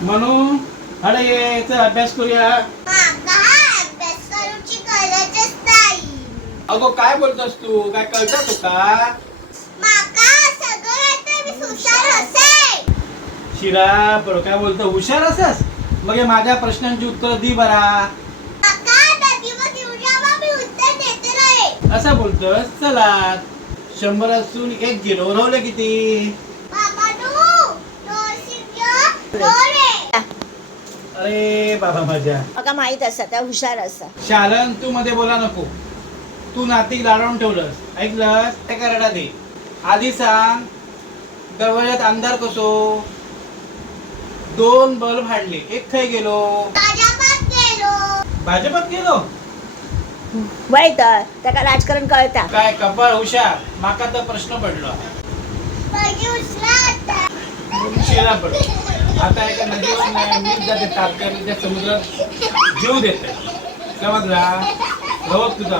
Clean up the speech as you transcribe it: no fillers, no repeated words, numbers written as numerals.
म्हणून अरे ये चल अभ्यास करूया. अभ्यास करूची गरजच नाही. अगो काय बोलतोस तू? काय कळतं तुका? माका सगळं येतं, मी हुशार असे. शिरा बरोबर काय बोलतो? हुशार असस? मग हे माझ्या प्रश्नांची उत्तर दी बरा. माका नदीवर घेऊन जावा, मी उत्तर देते रे. असं बोलतोस? चला 100 असून 1 गेलो, उरवले किती? बाबानू, दोरे. अरे बाबा माझ्या माका माहित असा त्या हुशार असा. शालन तू मध्ये बोला नको. तू नातीक लाडवून ठेवलंस, ऐकलंस? काय करडा दे. आधी सांग दरवाज्यात अंधार कसो? 2 बल्ब हाडले, एक खय गेलो? भाजपात गेलो. वय तर त्याला राजकारण कळता. काय कपाळ हुशार. माका तर प्रश्न पडलो. शिरा पडलो. आता एका नदीवर नाही, मी जाते तात्काळ समुद्रात जीव देते. समजला? रवत तुझा